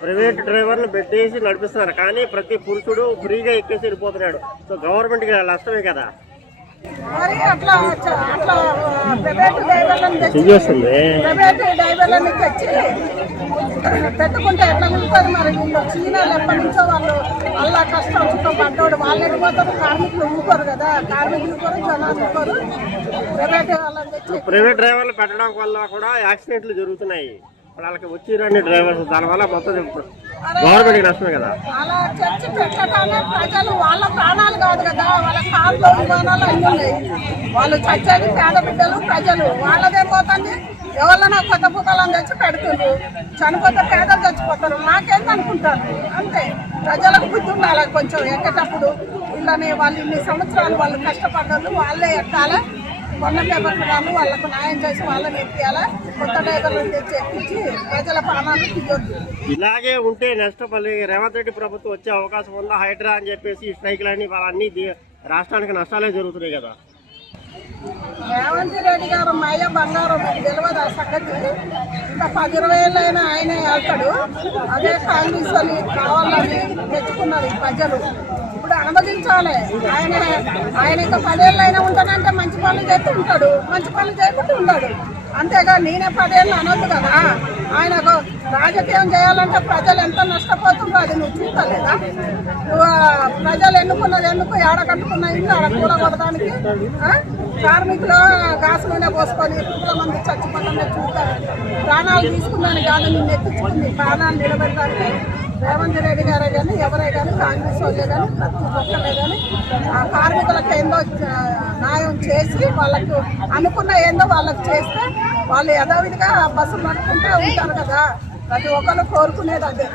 Private డ్రైవర్లు పెట్టేసి నడిపిస్తున్నారు, కానీ ప్రతి పురుషుడు ఫ్రీగా ఎక్కేసి వెళ్ళిపోతున్నాడు. సో గవర్నమెంట్కి నష్టమే కదా. మరి అట్లా అట్లా ప్రైవేట్ డ్రైవర్లను తెచ్చి పెట్టుకుంటే ఎట్లా నిలుతుంది? మరి వీళ్ళు చీనాలు ఎప్పటి నుంచో వాళ్ళు అలా కష్టం చుట్టూ పడ్డాడు, వాళ్ళు వెళ్ళిపోతారు. కార్మికులు ఊరుకోరు కదా, కార్మికులు ఊరుకోరు, జనాలు ఊరుకోరు. ప్రైవేట్ వాళ్ళని తెచ్చి ప్రైవేట్ డ్రైవర్లు పెట్టడం వల్ల కూడా యాక్సిడెంట్లు జరుగుతున్నాయి. వాళ్ళకి వచ్చి రండి డ్రైవర్స్, దానివల్ల మొత్తం గవర్నమెంట్కి నష్టమే కదా. అలా చర్చి పెట్టగానే ప్రజలు వాళ్ళ ప్రాణాలు కాదు కదా, వాళ్ళ కార్లు విమానాలు అన్నీ ఉన్నాయి. వాళ్ళు చచ్చేది పేద బిడ్డలు ప్రజలు, వాళ్ళదే పోతుంది. ఎవరైనా కొత్త పుకాలను తెచ్చి పెడుతుంది, చనిపోతే పేదలు చచ్చిపోతారు. నాకేంది అనుకుంటారు అంతే. ప్రజలకు బుద్ధి ఉండాలి కొంచెం. ఎక్కేటప్పుడు ఇళ్ళని వాళ్ళు ఇన్ని సంవత్సరాలు వాళ్ళు కష్టపడ్డారు, వాళ్ళే ఎక్కాలి. కొన్న పేపర్లు వాళ్ళు వాళ్ళకు న్యాయం చేసి వాళ్ళని ఎక్కియాలా, కొత్త డ్రైవర్లను తెచ్చి ఎక్కించి ప్రజల ప్రాణాలు తీయొద్దు. ఇలాగే ఉంటే నష్టపల్లి రేవంత్ రెడ్డి ప్రభుత్వం వచ్చే అవకాశం ఉందా? హైడ్రా అని చెప్పేసి స్ట్రైక్లన్నీ వాళ్ళన్నీ రాష్ట్రానికి నష్టాలే జరుగుతున్నాయి కదా. రేవంత్ రెడ్డి గారు మయ్య బంగారం తెలియదు ఆ సంగతి. ఇంకా 10-20 ఏళ్ళైనా ఆయనే వెళ్తాడు. అదే కాంగ్రెస్ వాళ్ళు కావాలని తెచ్చుకున్నారు ప్రజలు. ఇప్పుడు అనుమతించాలి. ఆయన ఇంకా 10 ఏళ్ళు అయినా ఉంటానంటే మంచి పనులు చేస్తూ ఉంటాడు, మంచి పనులు చేయకుండా ఉంటాడు. అంతేగా నేనే 10 ఏళ్ళు అనొద్దు కదా. ఆయనకు రాజకీయం చేయాలంటే ప్రజలు ఎంత నష్టపోతుందో అది నువ్వు చూస్తలేదా? ప్రజలు ఎన్నుకున్నది ఎందుకు? ఏడ కట్టుకున్న ఇల్లు ఆడ కూడగొడడానికి కార్మికులు గాసులోనే పోసుకొని ఎంతో మంది చచ్చిపోతుందో చూస్తారు. ప్రాణాలు తీసుకున్నాను కాదు, నిన్ను ఎత్తించుకుంది ప్రాణాలు నిలబెట్టడానికి రేవంత్ రెడ్డి గారే కానీ ఎవరే కానీ కాంగ్రెస్ వాళ్ళే కానీ ప్రతి ఒక్కరే కానీ ఆ కార్మికులకు ఏందో న్యాయం చేసి వాళ్ళకు అనుకున్న ఏందో వాళ్ళకి చేస్తే వాళ్ళు యథావిధిగా బస్సులు నడుపుకుంటూ ఉంటారు కదా. ప్రతి ఒక్కరు కోరుకునేది అదే.